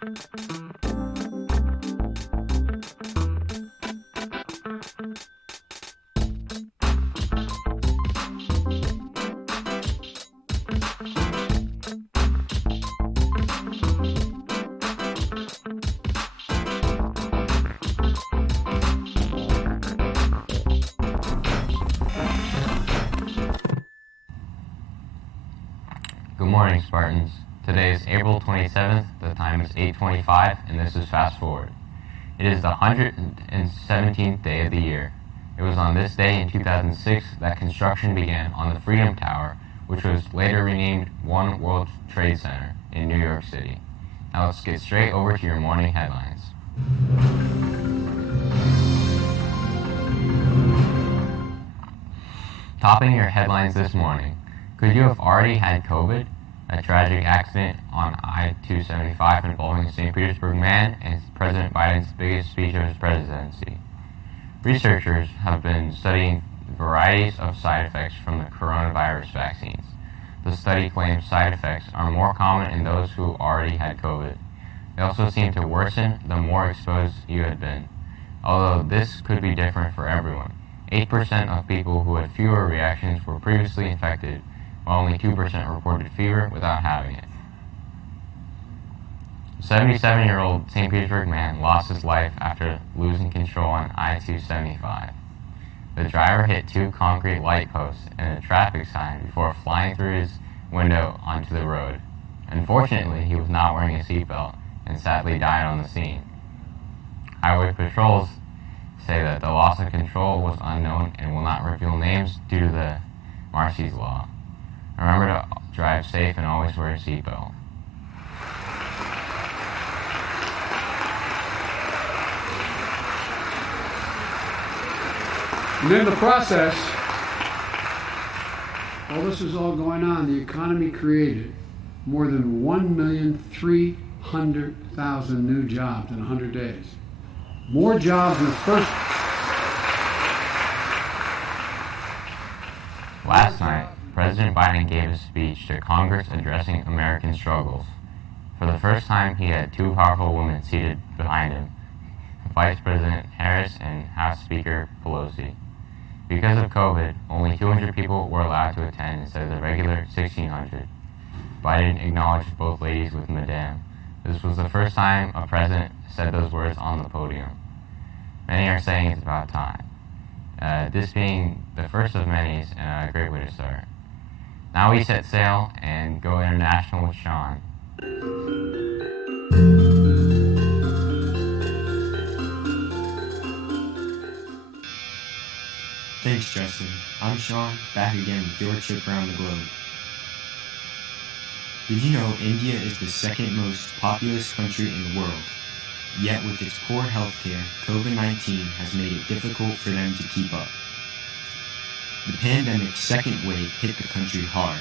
Good morning, Spartans. Today is April 27th, the time is 8:25, and this is Fast Forward. It is the 117th day of the year. It was on this day in 2006 that construction began on the Freedom Tower, which was later renamed One World Trade Center in New York City. Now let's get straight over to your morning headlines. Topping your headlines this morning, could you have already had COVID? A tragic accident on I-275 involving a St. Petersburg man and President Biden's biggest speech of his presidency. Researchers have been studying varieties of side effects from the coronavirus vaccines. The study claims side effects are more common in those who already had COVID. They also seem to worsen the more exposed you had been. Although this could be different for everyone. 8% of people who had fewer reactions were previously infected, while only 2% reported fever without having it. A 77-year-old St. Petersburg man lost his life after losing control on I-275. The driver hit two concrete light posts and a traffic sign before flying through his window onto the road. Unfortunately, he was not wearing a seatbelt and sadly died on the scene. Highway patrols say that the loss of control was unknown and will not reveal names due to the Marsy's Law. Remember to drive safe and always wear a seatbelt. And in the process, while this is all going on, the economy created more than 1,300,000 new jobs in 100 days. More jobs in the first. Last night, President Biden gave a speech to Congress addressing American struggles. For the first time, he had two powerful women seated behind him, Vice President Harris and House Speaker Pelosi. Because of COVID, only 200 people were allowed to attend instead of the regular 1,600. Biden acknowledged both ladies with Madame. This was the first time a president said those words on the podium. Many are saying it's about time. This being the first of many is a great way to start. Now we set sail and go international with Sean. Thanks, Justin. I'm Sean, back again with your trip around the globe. Did you know India is the second most populous country in the world? Yet with its poor healthcare, COVID-19 has made it difficult for them to keep up. The pandemic's second wave hit the country hard,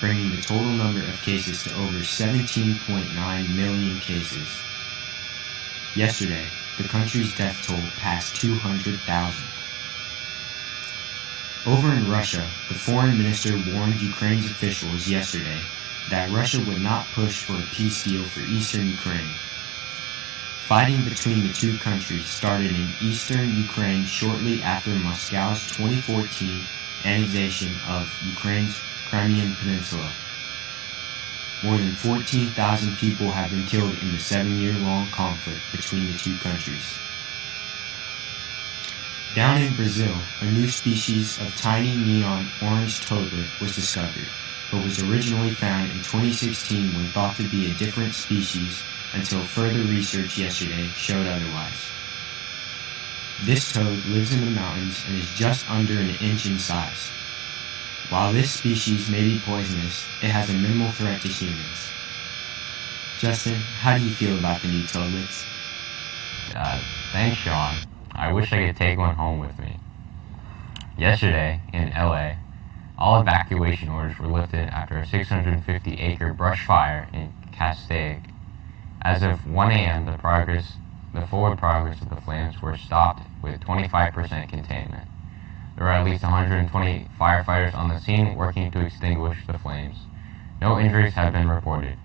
bringing the total number of cases to over 17.9 million cases. Yesterday, the country's death toll passed 200,000. Over in Russia, the foreign minister warned Ukraine's officials yesterday that Russia would not push for a peace deal for eastern Ukraine. Fighting between the two countries started in eastern Ukraine shortly after Moscow's 2014 annexation of Ukraine's Crimean Peninsula. More than 14,000 people have been killed in the 7-year-long conflict between the two countries. Down in Brazil, a new species of tiny neon orange toadlet was discovered, but was originally found in 2016 when thought to be a different species until further research yesterday showed otherwise. This toad lives in the mountains and is just under an inch in size. While this species may be poisonous, it has a minimal threat to humans. Justin, how do you feel about the new toadlets? Thanks, Sean. I wish I could take one home with me. Yesterday, in LA, all evacuation orders were lifted after a 650-acre brush fire in Castaic. As of 1 a.m., the forward progress of the flames were stopped with 25% containment. There were at least 120 firefighters on the scene working to extinguish the flames. No injuries have been reported.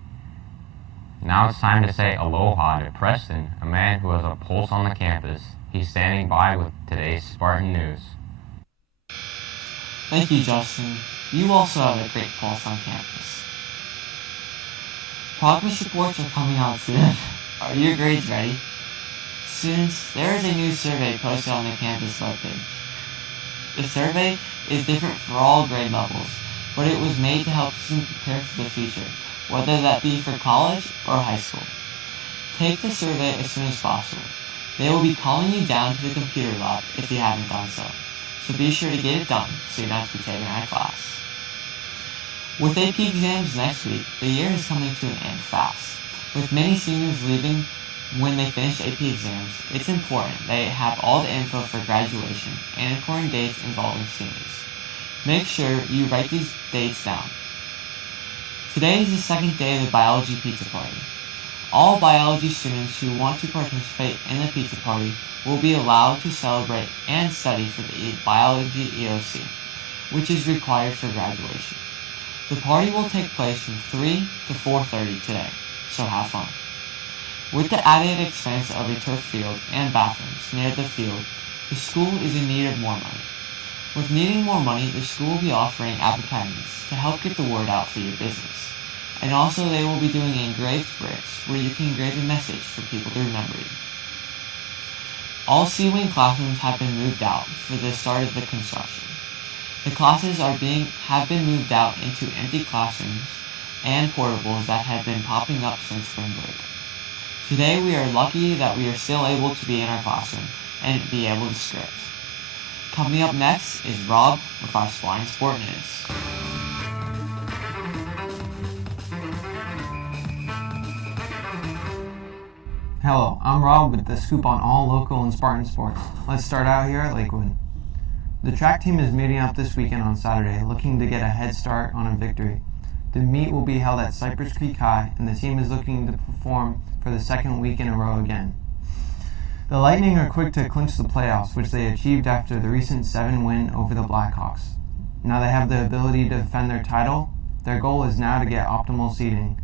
Now it's time to say aloha to Preston, a man who has a pulse on the campus. He's standing by with today's Spartan News. Thank you, Justin. You also have a great pulse on campus. Progress reports are coming out soon. Are your grades ready? Students, there is a new survey posted on the campus webpage. The survey is different for all grade levels, but it was made to help students prepare for the future, whether that be for college or high school. Take the survey as soon as possible. They will be calling you down to the computer lab if you haven't done so. So be sure to get it done so you don't have to be taken out of class. With AP exams next week, the year is coming to an end fast. With many seniors leaving when they finish AP exams, it's important they have all the info for graduation and important dates involving seniors. Make sure you write these dates down. Today is the second day of the biology pizza party. All biology students who want to participate in the pizza party will be allowed to celebrate and study for the biology EOC, which is required for graduation. The party will take place from 3 to 4:30 today, so have fun. With the added expense of a turf field and bathrooms near the field, the school is in need of more money. With needing more money, the school will be offering advertisements to help get the word out for your business. And also they will be doing engraved bricks where you can engrave a message for people to remember you. All C-Wing classrooms have been moved out for the start of the construction. The classes have been moved out into empty classrooms and portables that have been popping up since spring break. Today we are lucky that we are still able to be in our classroom and be able to script. Coming up next is Rob with our Flying Sport News. Hello, I'm Rob with the scoop on all local and Spartan sports. Let's start out here at Lakewood. The track team is meeting up this weekend on Saturday, looking to get a head start on a victory. The meet will be held at Cypress Creek High, and the team is looking to perform for the second week in a row again. The Lightning are quick to clinch the playoffs, which they achieved after the recent 7 win over the Blackhawks. Now they have the ability to defend their title. Their goal is now to get optimal seeding.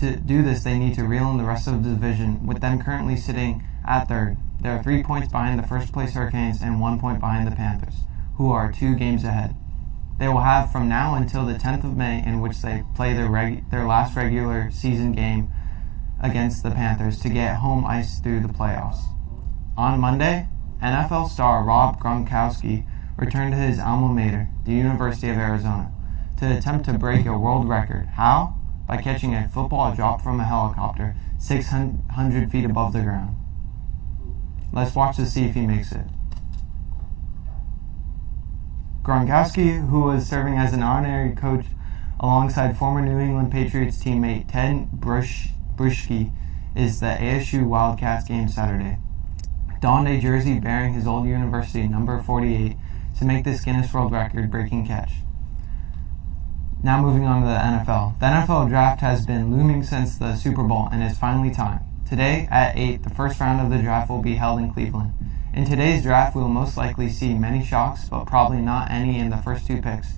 To do this, they need to reel in the rest of the division, with them currently sitting at third. They are 3 points behind the first place Hurricanes and 1 point behind the Panthers, who are 2 games ahead. They will have from now until the 10th of May, in which they play their last regular season game against the Panthers, to get home ice through the playoffs. On Monday, NFL star Rob Gronkowski returned to his alma mater, the University of Arizona, to attempt to break a world record. How? By catching a football dropped from a helicopter 600 feet above the ground. Let's watch to see if he makes it. Gronkowski, who was serving as an honorary coach alongside former New England Patriots teammate Ted Bruschi, is the ASU Wildcats game Saturday. Donned a jersey bearing his old university number 48 to make this Guinness World Record breaking catch. Now moving on to the NFL. The NFL draft has been looming since the Super Bowl and it's finally time. Today at 8, the first round of the draft will be held in Cleveland. In today's draft, we will most likely see many shocks, but probably not any in the first 2 picks.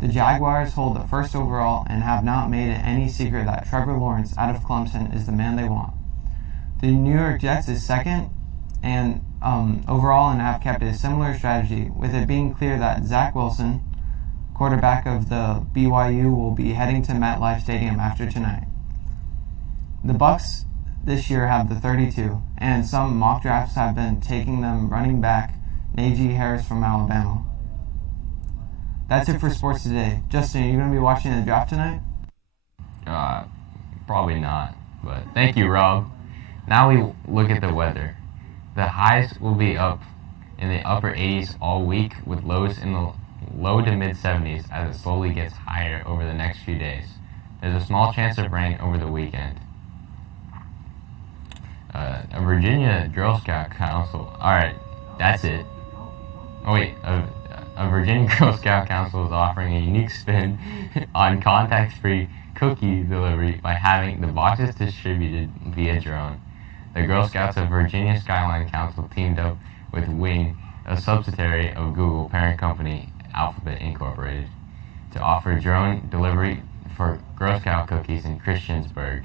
The Jaguars hold the first overall and have not made it any secret that Trevor Lawrence out of Clemson is the man they want. The New York Jets is second and overall and have kept a similar strategy, with it being clear that Zach Wilson, quarterback of the BYU, will be heading to MetLife Stadium after tonight. The Bucs this year have the 32, and some mock drafts have been taking them running back Najee Harris from Alabama. That's it for sports today. Justin, are you going to be watching the draft tonight? Probably not, but thank you, Rob. Now we look at the weather. The highs will be up in the upper 80s all week, with lows in the low to mid 70s as it slowly gets higher over the next few days. There's a small chance of rain over the weekend. A Virginia Girl Scout Council. Alright, that's it. Oh wait, a Virginia Girl Scout Council is offering a unique spin on contact-free cookie delivery by having the boxes distributed via drone. The Girl Scouts of Virginia Skyline Council teamed up with Wing, a subsidiary of Google parent company Alphabet Incorporated, to offer drone delivery for Girl Scout cookies in Christiansburg.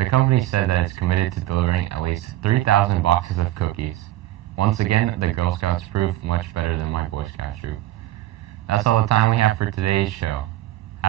The company said that it's committed to delivering at least 3,000 boxes of cookies. Once again, the Girl Scouts proved much better than my Boy Scout troop. That's all the time we have for today's show.